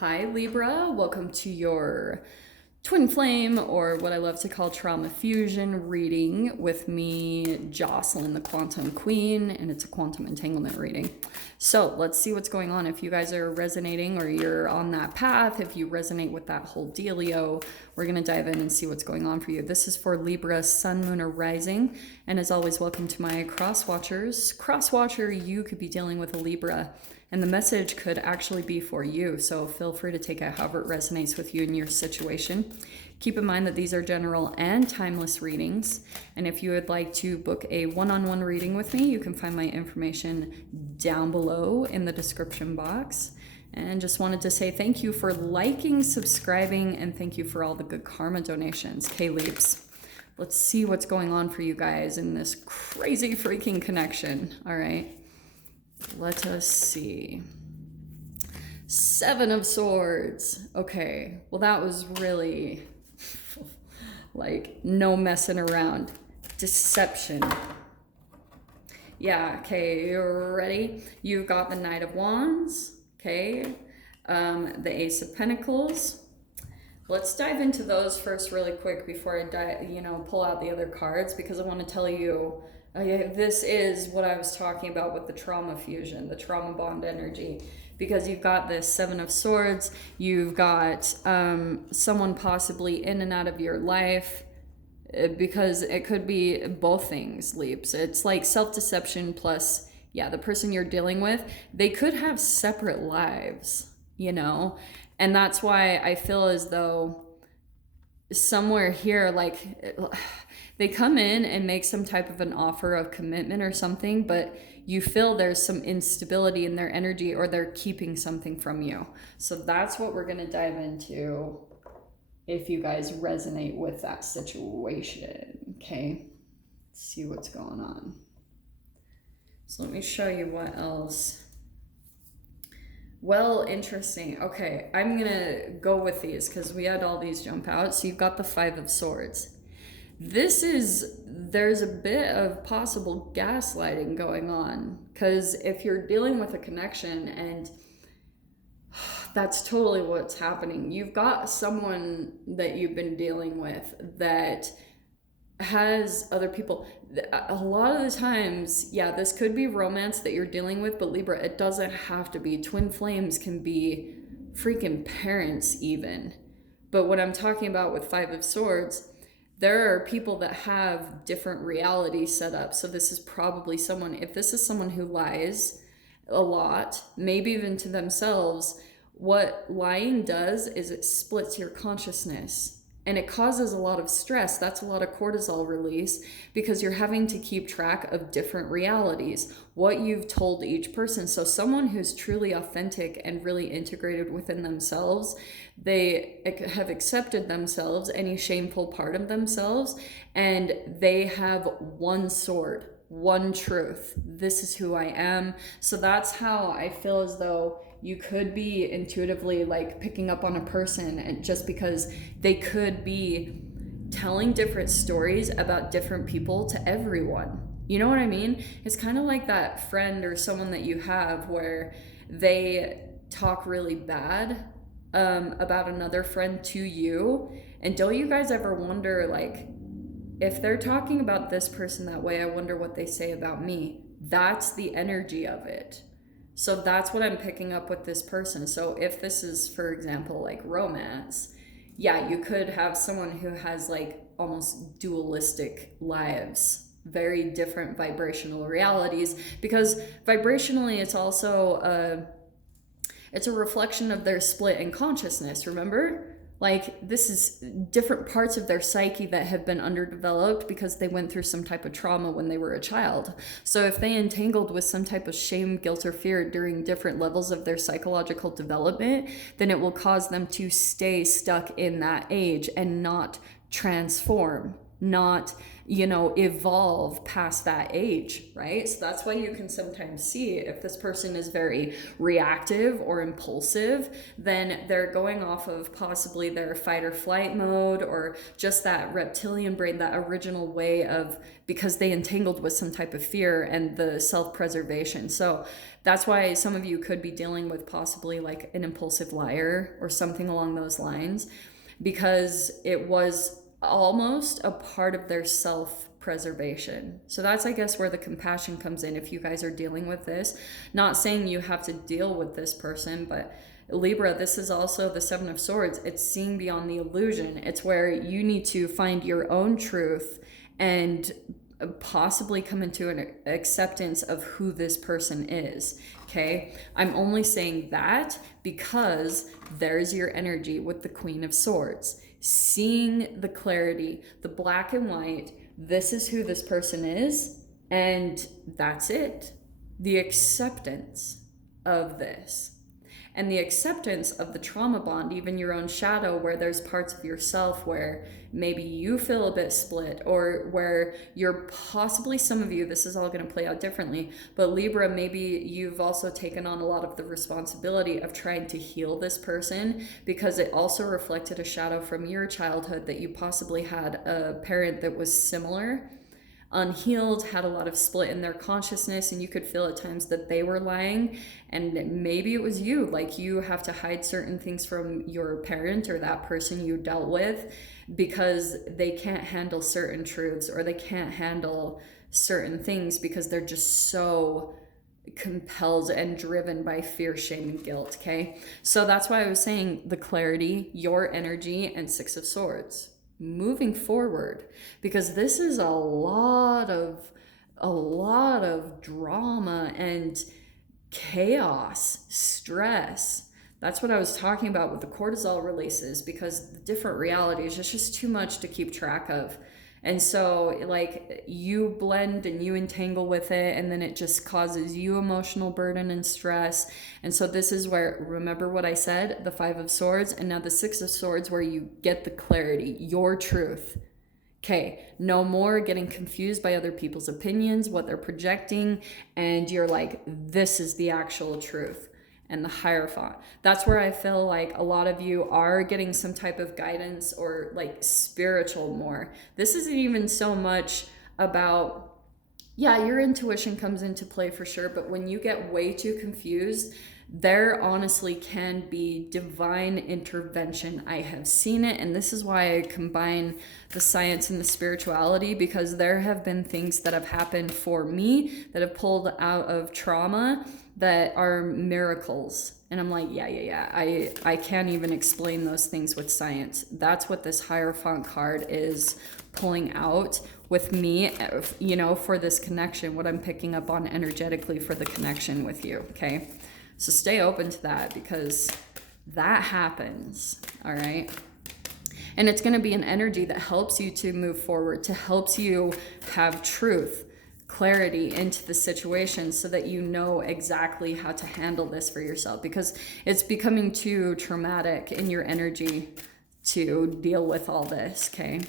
Hi Libra, welcome to your twin flame, or what I love to call trauma fusion reading with me, Jocelyn, the quantum queen, and it's a quantum entanglement reading. So let's see what's going on. If you guys are resonating or you're on that path, if you resonate with that whole dealio, we're going to dive in and see what's going on for you. This is for Libra, sun, moon, or rising. And as always, welcome to my cross watchers. Cross watcher, you could be dealing with a Libra, and the message could actually be for you. So feel free to take it however it resonates with you in your situation. Keep in mind that these are general and timeless readings. And if you would like to book a one-on-one reading with me, you can find my information down below in the description box. And just wanted to say thank you for liking, subscribing, and thank you for all the good karma donations. K-Leaps. Let's see what's going on for you guys in this crazy freaking connection. All right. Let us see. 7 of Swords. Okay, well that was really like no messing around. Deception. Yeah, okay, you're ready. You've got the Knight of Wands, okay, the Ace of Pentacles. Let's dive into those first really quick before I pull out the other cards, because I want to tell you this is what I was talking about with the trauma fusion, the trauma bond energy, because you've got this 7 of Swords, you've got someone possibly in and out of your life, because it could be both things, Leaps. It's like self-deception plus, yeah, the person you're dealing with, they could have separate lives, and that's why I feel as though somewhere here, like, they come in and make some type of an offer of commitment or something, but you feel there's some instability in their energy, or they're keeping something from you. So that's what we're going to dive into if you guys resonate with that situation. Okay, let's see what's going on. So let me show you what else. Well, interesting. Okay, I'm going to go with these because we had all these jump out. So you've got the 5 of Swords. There's a bit of possible gaslighting going on, because if you're dealing with a connection, and that's totally what's happening, you've got someone that you've been dealing with that has other people. A lot of the times, yeah, this could be romance that you're dealing with, but Libra, it doesn't have to be. Twin flames can be freaking parents even. But what I'm talking about with 5 of Swords, there are people that have different realities set up. So this is probably someone, if this is someone who lies a lot, maybe even to themselves, what lying does is it splits your consciousness. And it causes a lot of stress. That's a lot of cortisol release, because you're having to keep track of different realities, what you've told each person. So someone who's truly authentic and really integrated within themselves, they have accepted themselves, any shameful part of themselves, and they have one sword, one truth. This is who I am. So that's how I feel as though you could be intuitively like picking up on a person, and just because they could be telling different stories about different people to everyone. You know what I mean? It's kind of like that friend or someone that you have where they talk really bad about another friend to you. And don't you guys ever wonder, like, if they're talking about this person that way, I wonder what they say about me. That's the energy of it. So that's what I'm picking up with this person. So if this is, for example, like romance, yeah, you could have someone who has like almost dualistic lives, very different vibrational realities, because vibrationally it's also it's a reflection of their split in consciousness, remember? Like, this is different parts of their psyche that have been underdeveloped because they went through some type of trauma when they were a child. So if they entangled with some type of shame, guilt, or fear during different levels of their psychological development, then it will cause them to stay stuck in that age and not transform. not, evolve past that age, right? So that's why you can sometimes see if this person is very reactive or impulsive, then they're going off of possibly their fight or flight mode, or just that reptilian brain, that original way of, because they entangled with some type of fear and the self-preservation. So that's why some of you could be dealing with possibly like an impulsive liar or something along those lines, because it was almost a part of their self-preservation. So that's, I guess, where the compassion comes in if you guys are dealing with this. Not saying you have to deal with this person, but Libra, this is also the Seven of Swords. It's seeing beyond the illusion. It's where you need to find your own truth and possibly come into an acceptance of who this person is. Okay, I'm only saying that because there's your energy with the Queen of Swords. Seeing the clarity, the black and white, this is who this person is, and that's it. The acceptance of this. And the acceptance of the trauma bond, even your own shadow, where there's parts of yourself where maybe you feel a bit split, or where you're possibly, some of you, this is all going to play out differently, but Libra, maybe you've also taken on a lot of the responsibility of trying to heal this person, because it also reflected a shadow from your childhood that you possibly had a parent that was similar, unhealed, had a lot of split in their consciousness, and you could feel at times that they were lying, and maybe it was you, like you have to hide certain things from your parent or that person you dealt with because they can't handle certain truths, or they can't handle certain things because they're just so compelled and driven by fear, shame, and guilt. Okay, so that's why I was saying the clarity, your energy, and Six of Swords moving forward, because this is a lot of drama and chaos, stress. That's what I was talking about with the cortisol releases, because the different realities, it's just too much to keep track of. And so like you blend and you entangle with it, and then it just causes you emotional burden and stress. And so this is where, remember what I said, the Five of Swords, and now the Six of Swords, where you get the clarity, your truth. Okay, no more getting confused by other people's opinions, what they're projecting, and you're like, this is the actual truth. And the Hierophant. That's where I feel like a lot of you are getting some type of guidance, or like spiritual more. This isn't even so much about, yeah, your intuition comes into play for sure, but when you get way too confused, there honestly can be divine intervention. I have seen it, and this is why I combine the science and the spirituality, because there have been things that have happened for me that have pulled out of trauma that are miracles. And I'm like, yeah. I can't even explain those things with science. That's what this Hierophant card is pulling out with me, for this connection, what I'm picking up on energetically for the connection with you, okay? So stay open to that, because that happens, all right? And it's going to be an energy that helps you to move forward, to helps you have truth, clarity into the situation, so that you know exactly how to handle this for yourself, because it's becoming too traumatic in your energy to deal with all this, okay?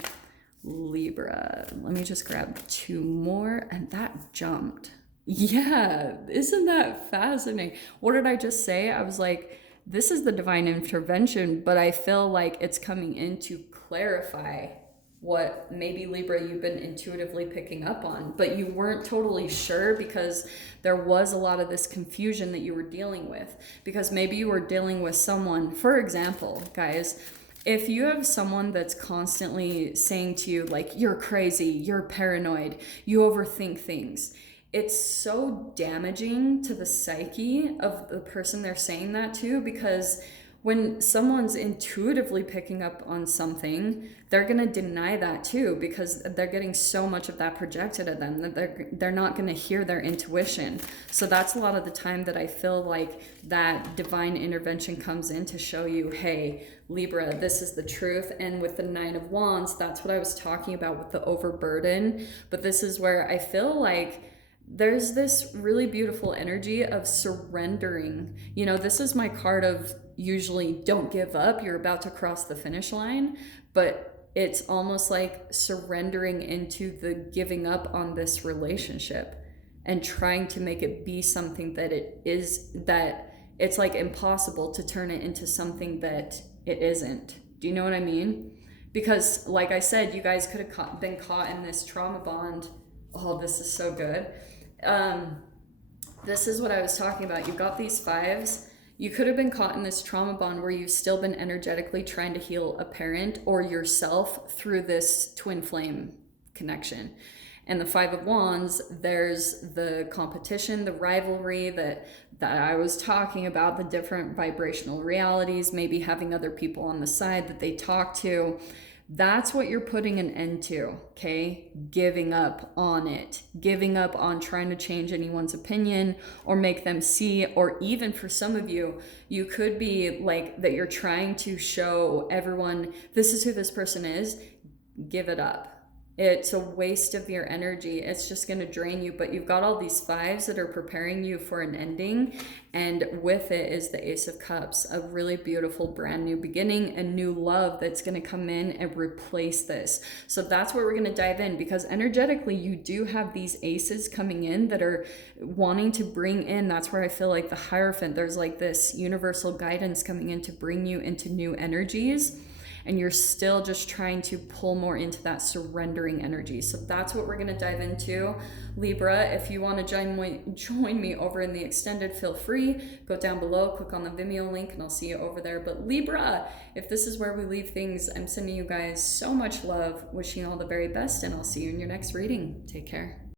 Libra, let me just grab two more, and that jumped. Yeah, isn't that fascinating? What did I just say? I was like, this is the divine intervention, but I feel like it's coming in to clarify what maybe, Libra, you've been intuitively picking up on, but you weren't totally sure, because there was a lot of this confusion that you were dealing with, because maybe you were dealing with someone, for example, guys, if you have someone that's constantly saying to you, like, you're crazy, you're paranoid, you overthink things, it's so damaging to the psyche of the person they're saying that to, because when someone's intuitively picking up on something, they're going to deny that too, because they're getting so much of that projected at them that they're not going to hear their intuition. So that's a lot of the time that I feel like that divine intervention comes in to show you, hey, Libra, this is the truth. And with the Nine of Wands, that's what I was talking about with the overburden. But this is where I feel like there's this really beautiful energy of surrendering. This is my card of usually don't give up. You're about to cross the finish line, but it's almost like surrendering into the giving up on this relationship and trying to make it be something that it is, that it's like impossible to turn it into something that it isn't. Do you know what I mean? Because like I said, you guys could have been caught in this trauma bond. Oh, this is so good. This is what I was talking about. You've got these fives. You could have been caught in this trauma bond where you've still been energetically trying to heal a parent or yourself through this twin flame connection. And the Five of Wands, there's the competition, the rivalry that I was talking about, the different vibrational realities, maybe having other people on the side that they talk to. That's what you're putting an end to, okay? Giving up on it. Giving up on trying to change anyone's opinion or make them see, or even for some of you, you could be like that you're trying to show everyone, this is who this person is. Give it up. It's a waste of your energy. It's just going to drain you. But you've got all these fives that are preparing you for an ending. And with it is the Ace of Cups, a really beautiful brand new beginning, a new love that's going to come in and replace this. So that's where we're going to dive in, because energetically you do have these aces coming in that are wanting to bring in. That's where I feel like the Hierophant, there's like this universal guidance coming in to bring you into new energies. And you're still just trying to pull more into that surrendering energy. So that's what we're going to dive into. Libra, if you want to join me over in the extended, feel free. Go down below, click on the Vimeo link, and I'll see you over there. But Libra, if this is where we leave things, I'm sending you guys so much love, wishing you all the very best, and I'll see you in your next reading. Take care.